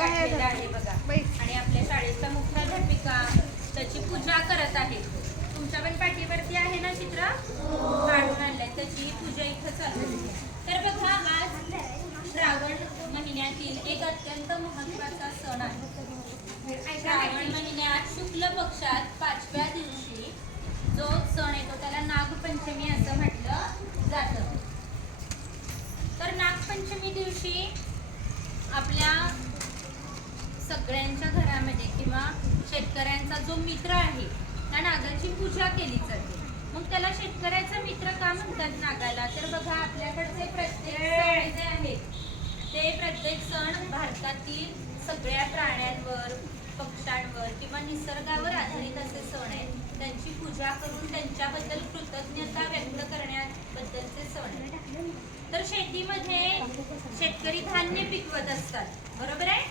काढलेलं आहे बघा. आणि आपल्या शाळेचा मुख्याध्यापिका त्याची पूजा करत आहे. तुमच्या पण पाठीवरती आहे ना चित्र काढून आणलंय, त्याची पूजा इथं चालू आहे. तर बघा, आज श्रावण महिन्यातील एक अत्यंत महत्त्वाचा सण आहे. श्रावण महिन्यात शुक्ल पक्षात 5व्या दिवशी जो सण येतो त्याला नागपंचमी असं म्हटलं जातं. तर नागपंचमी दिवशी आपल्या सगळ्यांच्या घरामध्ये किंवा शेतकऱ्यांचा जो मित्र आहे त्या नागाची पूजा केली जाते. मग त्याला शेतकऱ्याचा मित्र का म्हणतात नागाला? तर बघा, आपल्याकडचे प्रत्येक सण जे आहेत ते प्रत्येक सण भारतातील सगळ्या प्राण्यांवर, पक्ष्यांवर किंवा निसर्गावर आधारित असे सण आहेत. त्यांची पूजा करून त्यांच्याबद्दल कृतज्ञता व्यक्त करण्याबद्दलचे सण आहेत. तर शेतीमध्ये शेतकरी धान्य पिकवत असतात, बरोबर आहे?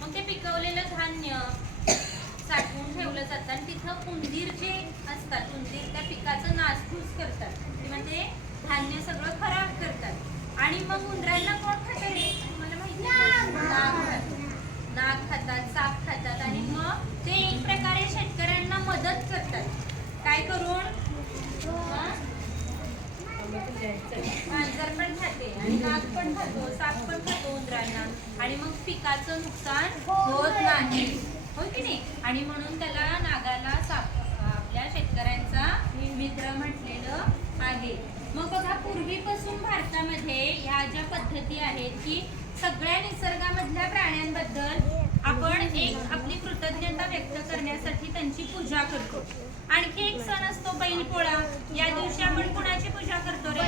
मग ते पिकवलेलं धान्य साठवून ठेवलं जातं आणि तिथं उंदीर जे असतात, उंदीर त्या पिकाचं नासधूस करतात किंवा ते धान्य सगळं खराब करतात. आणि मग उंदरांना कोण खातं रे? मला माहिती आहे, नाग खातात, साप खातात. आणि मग ते एक प्रकारे शेतकऱ्यांना मदत करतात. काय करून? मांजर पण खाते आणि नाग पण खातो, साप पण खातो उंदरांना, आणि मग पिकाचं नुकसान होत नाही, हो की नाही? आणि म्हणून त्याला नागाला आपल्या शेतकऱ्यांचा मित्र म्हटलेलं आहे. मग बघा, पूर्वीपासून भारतामध्ये ह्या ज्या पद्धती आहेत की सगळ्या निसर्गामधल्या प्राण्यांबद्दल आपण एक आपली कृतज्ञता व्यक्त करण्यासाठी त्यांची पूजा करतो. आणखी एक सण असतो बैलपोळा. या दिवशी आपण कुणाची पूजा करतो रे?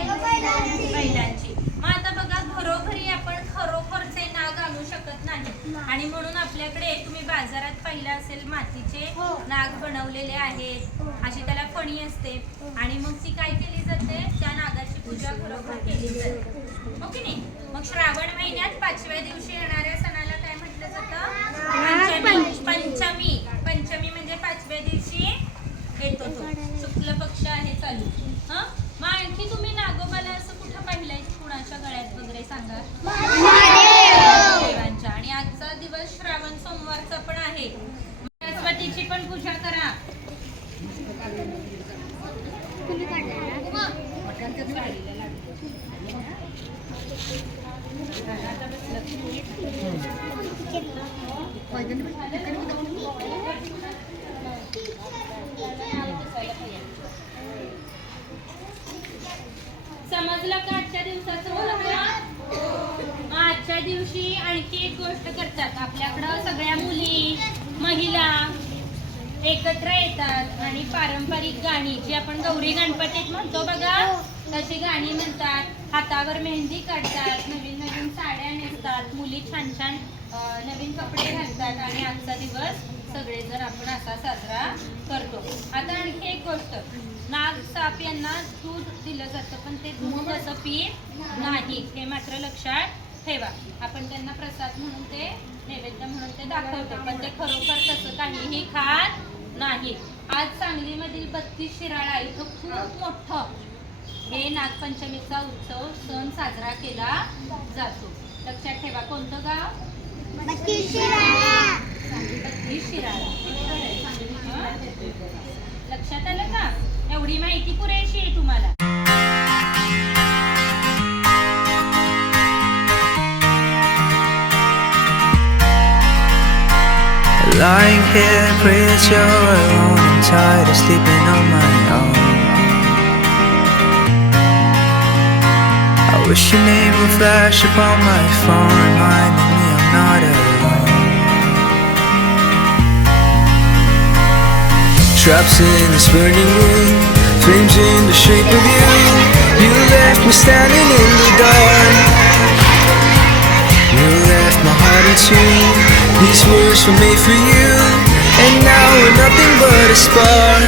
बैलांची. मग आता बघा, घरोघरी आपण खरोखरचे नाग आणू शकत नाही आणि म्हणून आपल्याकडे तुम्ही बाजारात पाहिलं असेल मातीचे नाग बनवलेले आहेत. अशी त्याला फणी असते आणि मग ती काय केली जाते? त्या नागाची पूजा खरोखर केली जाते, हो की नाही? मग श्रावण महिन्यात 5व्या दिवशी येणाऱ्या सणाला काय म्हटलं जातं? पंचमी. पंचमी म्हणजे 5व्या दिवशी येतो तो. शुक्ल पक्ष आहे चालू. मग आणखी तुम्ही नागोबाला असं कुठं पाहिलंय? कुणाच्या गळ्यात वगैरे सांगा? देवांच्या. आणि आजचा दिवस श्रावण सोमवारचा पण आहे. सरस्वतीची पण पूजा करा. समजलं का आजच्या दिवसाचं महत्त्व? आजच्या दिवशी आणखी एक गोष्ट करतात. आपल्याकडं सगळ्या मुली, महिला एकत्र येतात आणि पारंपरिक गाणी जी आपण गौरी गणपतीत म्हणतो बघा, तशी गाणी म्हणतात. हातावर मेहंदी काढतात, नवीन नवीन साड्या नेसतात, मुली छान छान नवीन कपडे घालतात आणि आजचा दिवस सगळेजण आपण असा साजरा करतो. आता आणखी एक गोष्ट, नाग, साप यांना दूध दिलं जातं पण ते दूध असं पीत नाही, हे मात्र लक्षात ठेवा. आपण त्यांना प्रसाद म्हणून ते नैवेद्य म्हणून ते दाखवतो, पण ते खरोखर तसं काहीही खात नाही. आज सांगलीमधील 32 शिराळा इथं खूप मोठं हे नागपंचमीचा उत्सव सण साजरा केला जातो. लक्षात ठेवा. कोणतं गाव? 32 शिराळा. 32 शिराळा. लक्षात आलं का? एवढी माहिती पुरेशी आहे तुम्हाला. Lying here, pretty sure alone and tired of sleeping on my own. I wish your name would flash upon my phone, reminding me I'm not alone. Traps in this burning room, flames in the shape of you. You left me standing in the dark. You left my heart in tune. These words were made for you, and now we're nothing but a spark.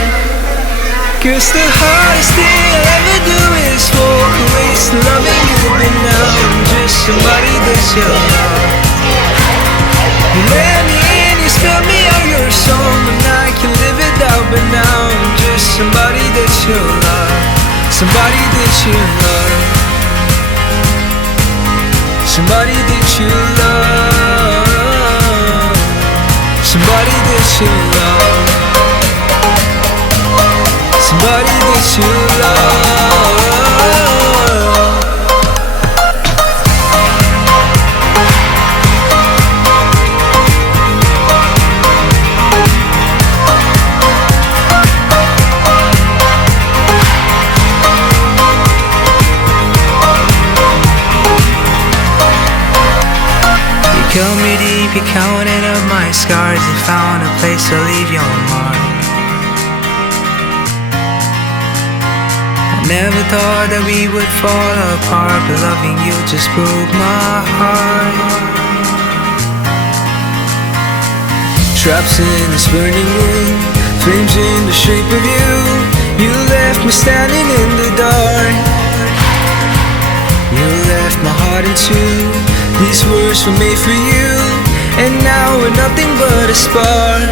'Cause the hardest thing I'll ever do is walk away, still loving you, but now I'm just somebody that you love. You let me in, you spell me out your song, and I can live it out, but now I'm just somebody that you love. Somebody that you love. Somebody that you love. somebody that you love, somebody that you love. You killed me deep, you counted up my scars. You found a place to leave your mark. I never thought that we would fall apart, but loving you just broke my heart. Traps in this burning room, flames in the shape of you. You left me standing in the dark. You left my heart in two. These words were made for you, and now we're nothing but a spark.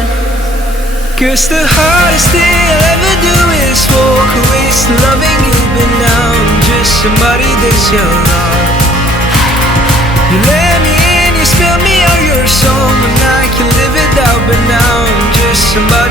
Cause the hardest thing I'll ever do is walk away, still loving you, but now I'm just somebody that's your love. You let me in, you spilled me out your song, and I can live it out, but now I'm just somebody